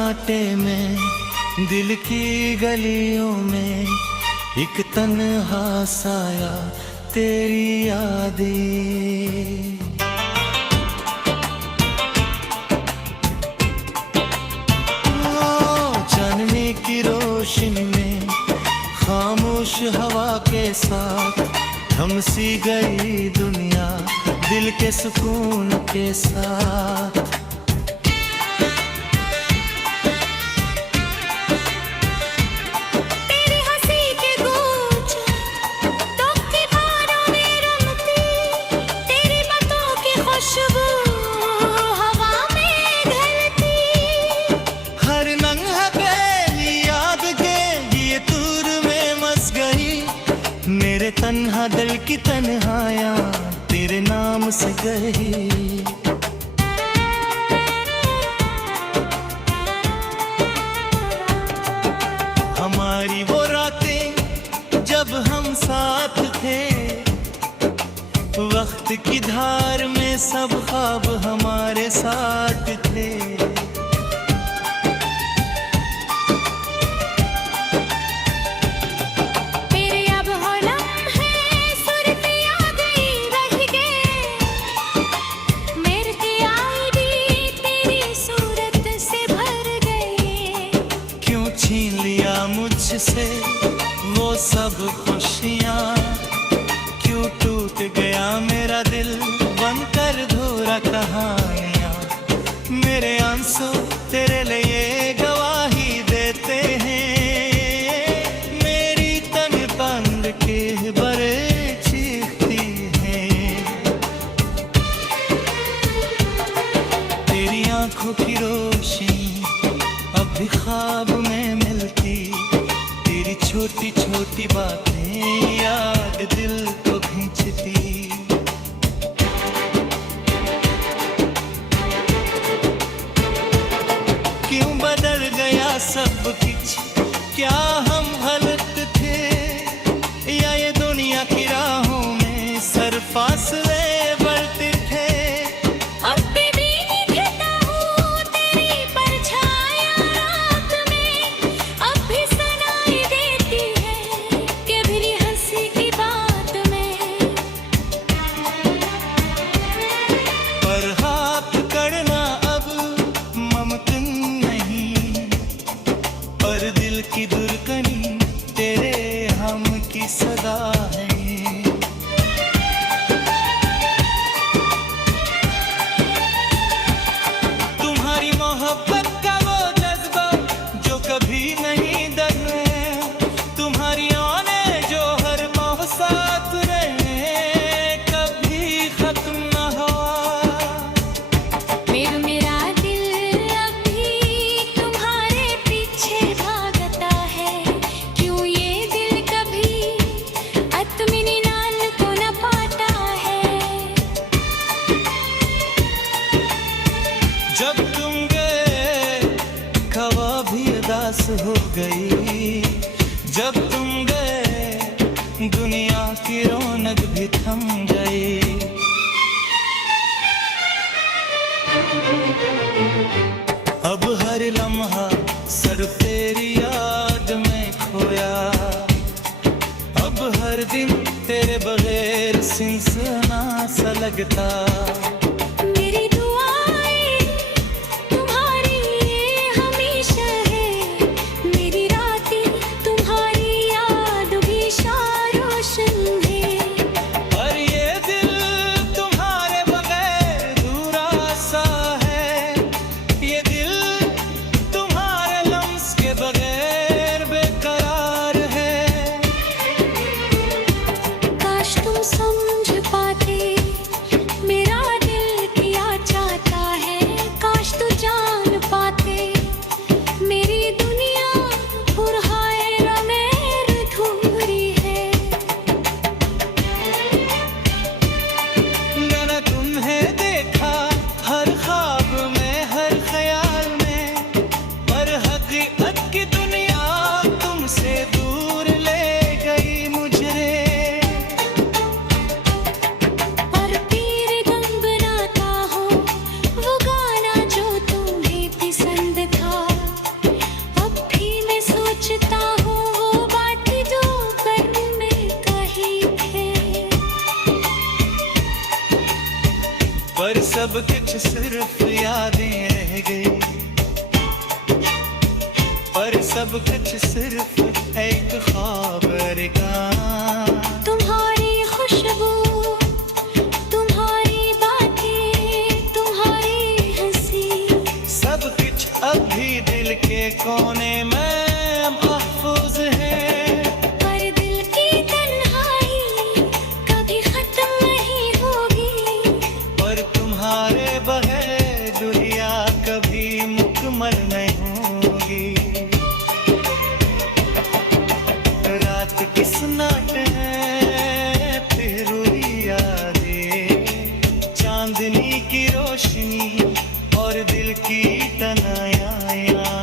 सन्नाटे में, दिल की गलियों में एक तन्हा साया तेरी यादें। चांदनी की रोशनी में खामोश हवा के साथ थम सी गई दुनिया दिल के सुकून के साथ। मेरे तन्हा दिल की तन्हाइयाँ तेरे नाम से गई। हमारी वो रातें जब हम साथ थे, वक्त की धार में सब ख्वाब हमारे साथ थे। मुझसे वो सब खुशियाँ, क्यों टूट गया मेरा दिल बनकर धूरा कहानियाँ। मेरे आंसू तेरे लिए गवाही देते हैं, मेरी तन बंद के बरे चीखती हैं। तेरी आंखों की रोशनी अब भी ख्वाब में मिलती, तेरी छोटी छोटी बातें याद दिल को खींचती। क्यों बदल गया सब कुछ, क्या हम गलत थे, या ये दुनिया की राहों में सर फासले बढ़ते थे। की दुर्गनी तेरे हम की सदा है। तुम्हारी मोहब्बत का वो जज्बा जो कभी नहीं दबे, तुम्हारी आने जो हर मोह साथ रहे, कभी खत्म न हुआ। मेरा दिल अभी तुम्हारे पीछे भागता है, क्यों ये दिल कभी इत्मीनान को न पाता है। जब तुम गए हवा भी उदास हो गई, जब तुम गए दुनिया की रौनक भी थम गई। अब हर लम्हा सिर्फ तेरी याद में खोया, अब हर दिन तेरे बगैर सिनसना सा लगता। मेरी दुआएं तुम्हारी हमेशा है, मेरी रातें तुम्हारी याद भी रोशन है। और ये दिल तुम्हारे बगैर अधूरा सा है, ये दिल तुम्हारे लम्स के बगैर बेकरार है। काश तुम समझ पाते मेरा सब कुछ सिर्फ यादें रह गई, पर सब कुछ सिर्फ एक ख्वाब का। तुम्हारी खुशबू, तुम्हारी बातें, तुम्हारी हंसी, सब कुछ अब भी दिल के कोने में महफूज है। पर दिल की तन्हाई कभी खत्म नहीं होगी, पर तुम्हारे बगैर दुनिया कभी मुकम्मल नहीं होगी। रात की सन्नाटे हैं, फिर हुई यादें, चांदनी की रोशनी और दिल की तन्हाइयाँ।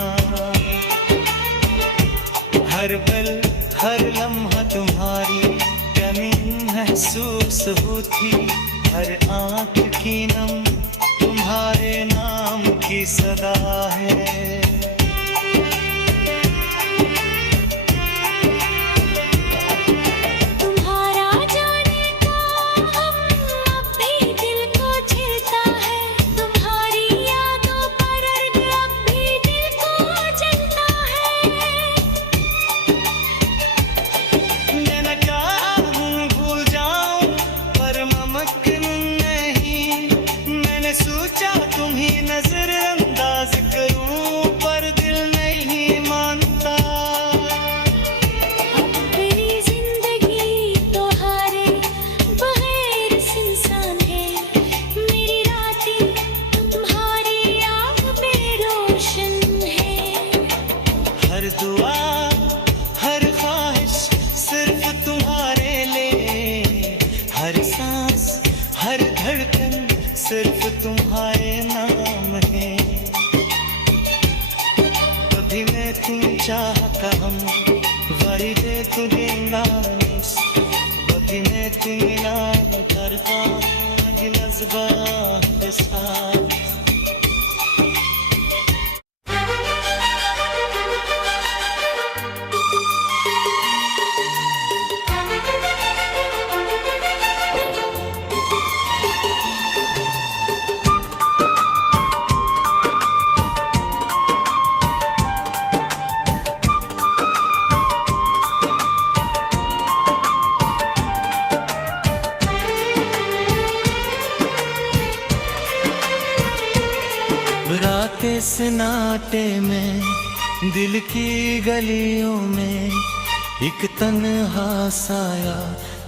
हर पल हर लम्हा तुम्हारी कमी महसूस होती, हर आँख की नम तुम्हारे नाम की सदा है। तुम्हारा जाने का हम अब भी दिल को छिलता है, तुम्हारी यादों पर अब भी दिल को जलता है। मैं न चाहूं भूल जाऊं पर मुमकिन नहीं, मैंने सोचा तुम्हें नजरअंदाज करूं पर दिल नहीं मानता। मेरी जिंदगी तुम्हारे बगैर सुनसान है, मेरी रातें तुम्हारी आँख में रोशन है। हर दुआ हर ख्वाहिश सिर्फ तुम्हारे लिए, हर सांस हर धड़कन सिर्फ तुम्हारे नाम है। कभी मैं तुम चाहता हम वारिदे तुझे नास, कभी मैं तुम नाम करता नज़्बा के साथ। रातें सन्नाटे में दिल की गलियों में एक तन्हा साया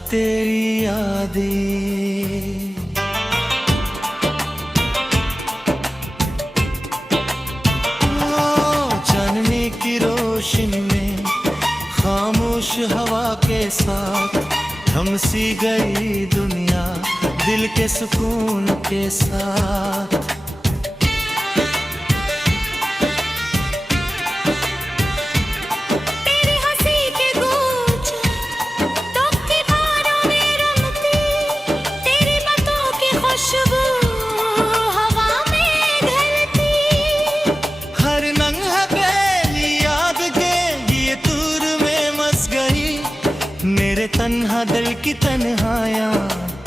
तेरी यादें। चांदनी की रोशनी में खामोश हवा के साथ थम सी गई दुनिया दिल के सुकून के साथ। तेरी हंसी के गूंज तोप की बारों में रमती, तेरी बातों की खुशबू हवा में घलती। हर लम्हा पहली याद के ये तूर में मस गई, मेरे तन्हा दिल की तन्हाइयाँ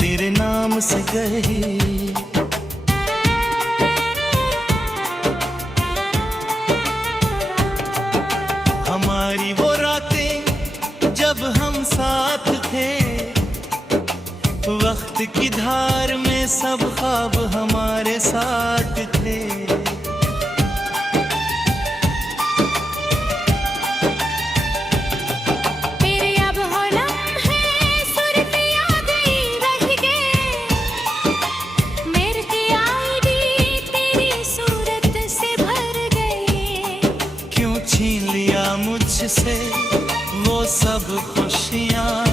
तेरे नाम से गई। हमारी वो रातें जब हम साथ थे, वक्त की धार में सब ख्वाब हमारे साथ थे। तेरे अब हो लम्हे सूरत याद ही रह गए, मेरे आई भी तेरी सूरत से भर गए। क्यों छीन लिया मुझसे वो सब खुशियाँ,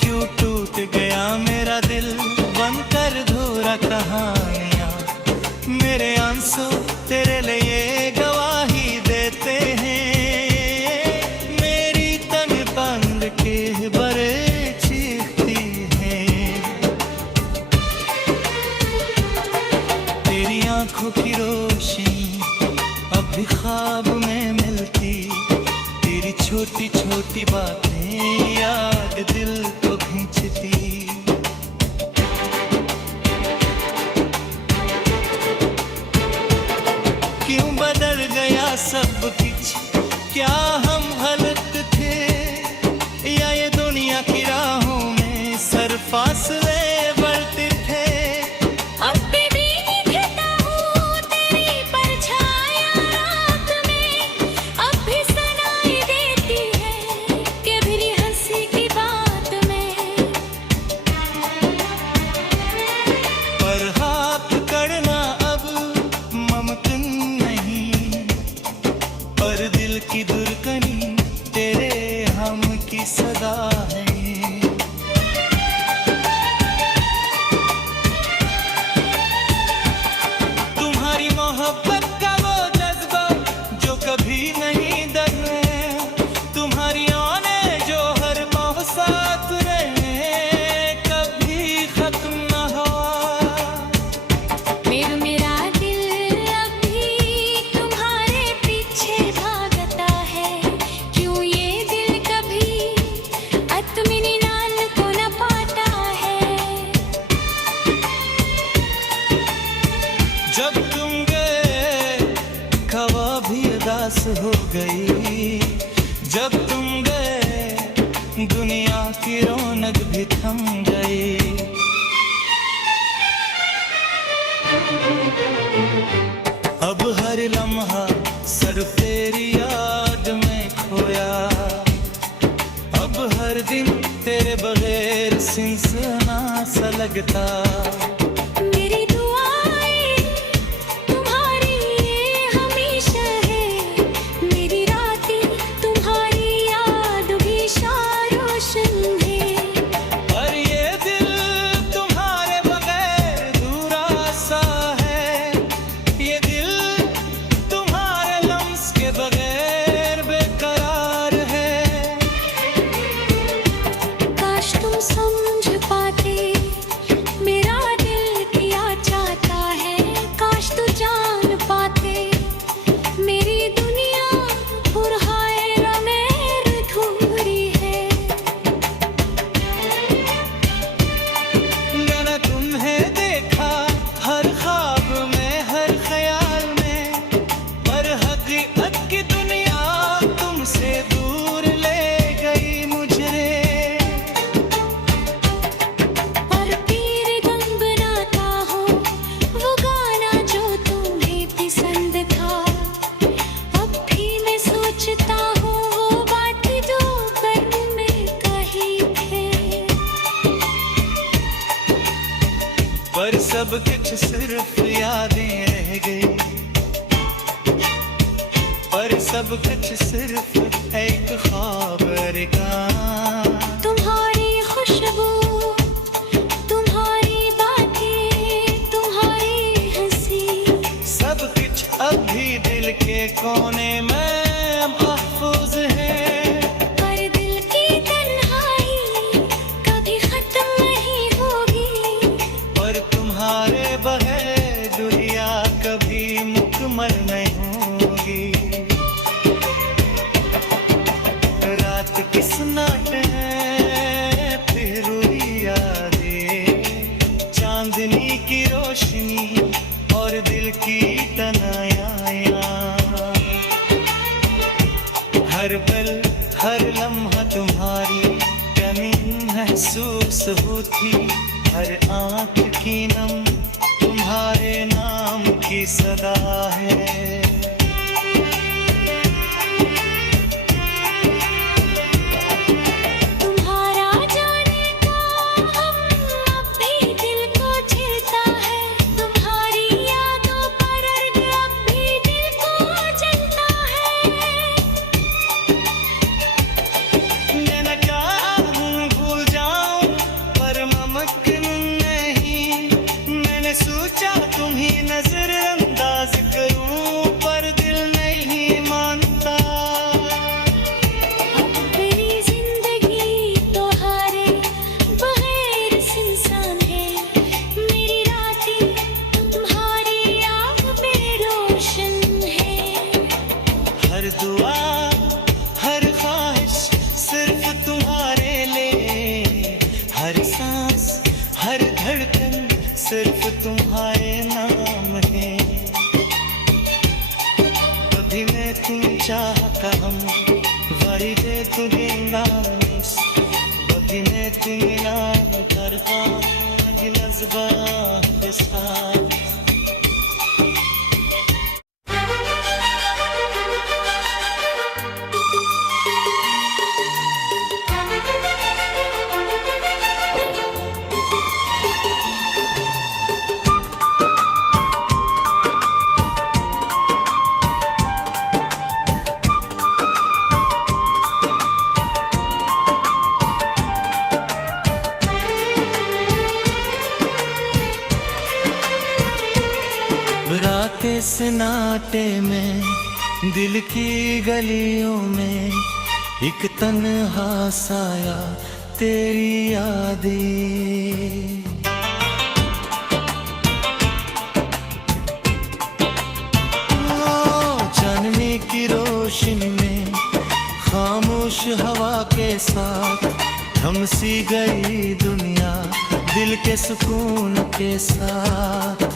क्यों टूट गया मेरा दिल बनकर धूरा कहानियाँ। मेरे आंसू तेरे लिए गवाही देते हैं, मेरी तन बंद के बरे चीखती हैं। तेरी आंखों की रोशनी अब भी ख्वाब में मिलती, तेरी छोटी छोटी बातें याद दिल को खींचती। सब कुछ क्या हम गलत थे, या ये दुनिया की राहों में सर फासले बढ़ते थे। अब भी दिखता हूँ तेरी परछाया रात में, अब भी सुनाई देती है कभी हंसी की बात में। पर हाथ करना अब मुमकिन नहीं, पर दिल की दुर्गनी तेरे हम की सदा है। तुम्हारी मोहब्बत का वो जज्बा जो कभी नहीं दबे, तुम्हारी आने जो हर मोह साथ रहे, कभी खत्म न हुआ। मेरा दिल अभी तुम्हारे पीछे भागता है, क्यों ये दिल कभी इत्मीनान को न पाता है। जब तुम गए हवा भी उदास हो गई, जब तुम गए दुनिया की रौनक भी थम गई। अब हर लम्हा सिर्फ तेरी याद में खोया, अब हर दिन तेरे बगैर सिनसना सा लगता। मेरी दुआएं तुम्हारी ये हमेशा है, मेरी रातें तुम्हारी याद भी रोशन है। पर ये दिल तुम्हारे बगैर अधूरा सा है, ये दिल तुम्हारे लम्स के बगैर बेकरार है। काश तुम समझ पाते मेरा दिल क्या चाहता है, काश तू जान पाते मेरी दुनिया बुरहाए रमेर अधूरी है। मैंने तुम्हें देखा हर ख्वाब में हर ख्याल में, पर हकीकत की दुनिया तुमसे दूर ले गई मुझे। पर पीर गम बनाता हो वो गाना जो तुम्हें पसंद था, अब भी मैं सोचता हूँ वो बात जो कल में कही थे। पर सब कुछ सिर्फ यादें रह गई, पर सब कुछ सिर्फ एक ख्वाब का। तुम्हारी खुशबू, तुम्हारी बातें, तुम्हारी हंसी, सब कुछ अब भी दिल के कोने में महफूज है। पर दिल की तन्हाई कभी खत्म नहीं होगी, पर तुम्हारे बगैर दुनिया कभी मुकम्मल नहीं होगी। रात की सन्नाटे हैं फिर हुई यादें, चांदनी की रोशनी और दिल की तनायां। हर पल हर लम्हा तुम्हारी कमी महसूस होती, हर आँख की नम तुम्हारे नाम की सदा है। तुम्हारा जाने का हम अब भी दिल को झेलता है, तुम्हारी यादों पर अब भी दिल को जलता है। मैं न चाहूं भूल जाऊं पर मुमकिन नहीं, चाहता हम वरिदेतुगिना मिस बगिने तुमिना तरफा गिलज़बा हिस्सा रातें सन्नाटे में दिल की गलियों में एक तन्हा साया तेरी यादें चांदनी की रोशनी में खामोश हवा के साथ थम सी गई दुनिया दिल के सुकून के साथ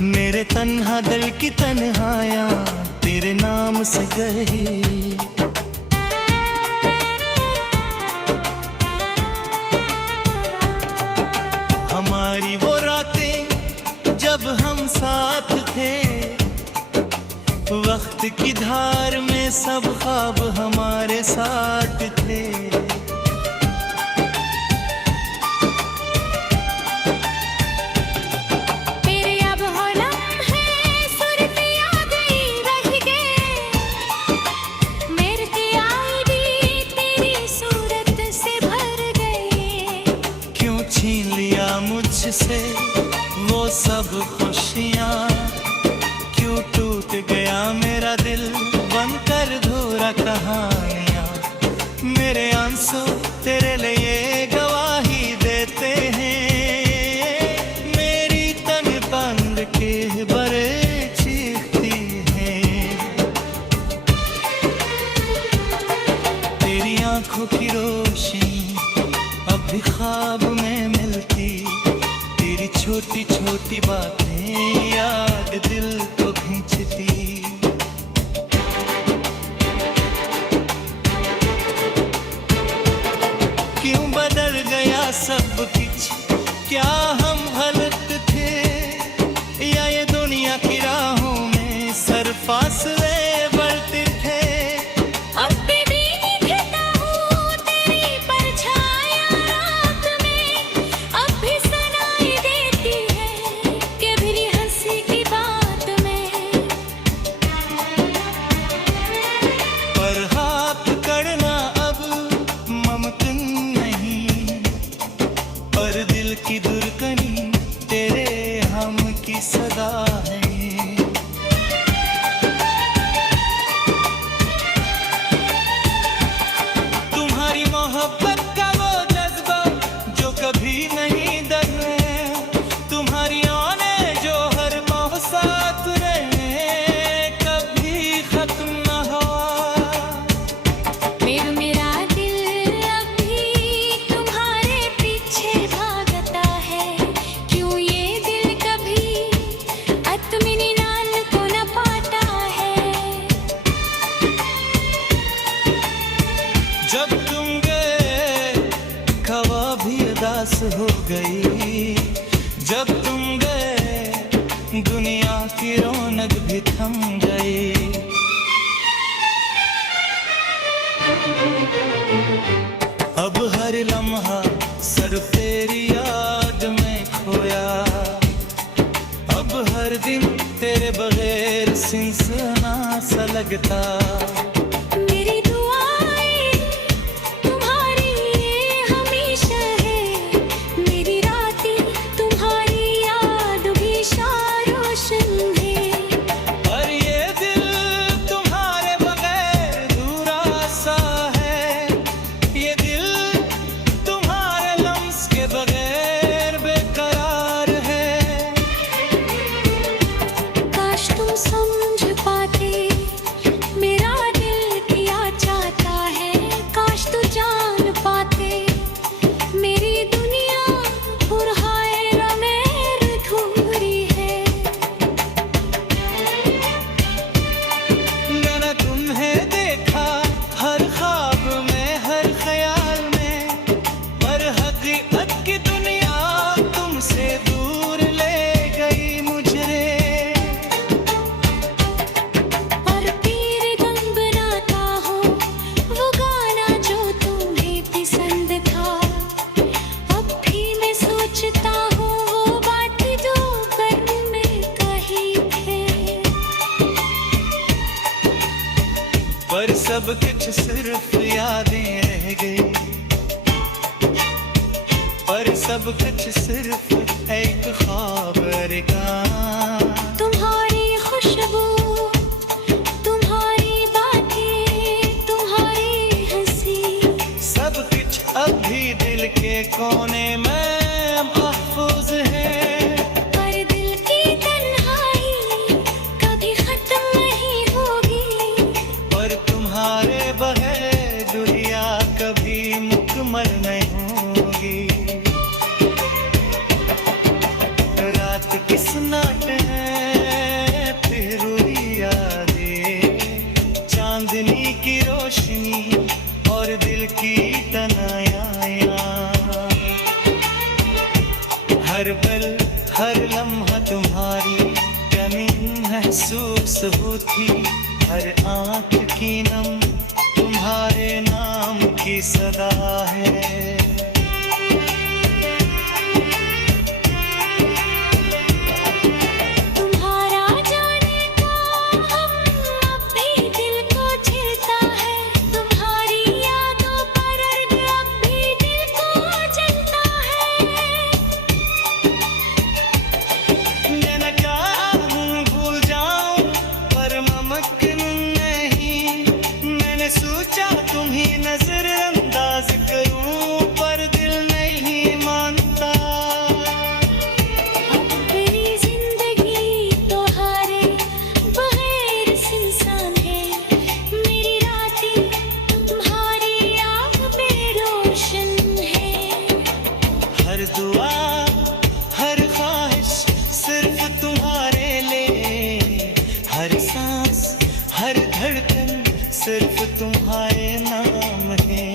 मेरे तन्हा दिल की तन्हाइयाँ तेरे नाम से गई हमारी वो रातें जब हम साथ थे वक्त की धार में सब ख्वाब हमारे साथ थे मुझसे वो सब खुशियाँ क्यों टूट गया मेरा दिल बनकर धूरा कहानियाँ मेरे आंसू तेरे लिए गवाही देते हैं मेरी तन बंद के बरे चीखती हैं तेरी आंखों की रोशनी अब भी ख्वाब में मिलती छोटी छोटी बातें याद दिल को खींचती क्यों बदल गया सब कुछ क्या हम गलत थे या ये दुनिया की राहों में सर फासले बढ़ते थे की दुर्गनी तेरे हम की सदा है तुम्हारी मोहब्बत का वो जज्बा जो कभी नहीं दगे तुम्हारी आने जो हर मोह साथ रहे कभी खत्म न हो मेरा दिल अभी तुम्हारे पीछे जब तुम गए खवा भी उदास हो गई जब तुम गए दुनिया की रौनक भी थम गई अब हर लम्हा सिर्फ तेरी याद में खोया अब हर दिन तेरे बगैर सिनसना सा लगता बगैर सब कुछ सिर्फ यादें रह गई, पर सब कुछ सिर्फ एक ख्वाब का। तुम्हारी खुशबू, तुम्हारी बातें, तुम्हारी हंसी, सब कुछ अब भी दिल के कोने में महफूज है। पर दिल की तन्हाई कभी खत्म नहीं होगी, पर तुम्हारे बगैर दुनिया कभी मुकम्मल नहीं होगी। रात की सन्नाट है फिर हुई यादें, चांदनी की रोशनी और दिल की तन्हाइयाँ। हर पल हर लम्हा तुम्हारी कमी महसूस होती, हर आँख की नम तुम्हारे नाम की सदा है। तुम्हारा जाने का हम अब भी दिल को छिलता है, तुम्हारी यादों पर अब भी दिल को जलता है। मैंने कहा भूल जाऊं पर मुमकिन नहीं, मैंने सोचा तुम्हें नजरअंदाज करूं पर दिल नहीं मानता। अब मेरी जिंदगी तुम्हारे बगैर सुनसान है, मेरी रातें तुम्हारी आँख में रोशन है। हर दुआ हर ख्वाहिश सिर्फ तुम्हारे लिए, हर सांस हर धड़कन सिर्फ तुम्हारे नाम है।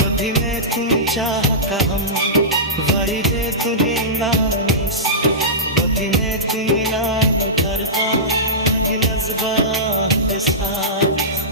कभी मैं तुम चाहता हम वरीदे तुझे नामिस, कभी मैं तुम नाम करता नज़्बा के साथ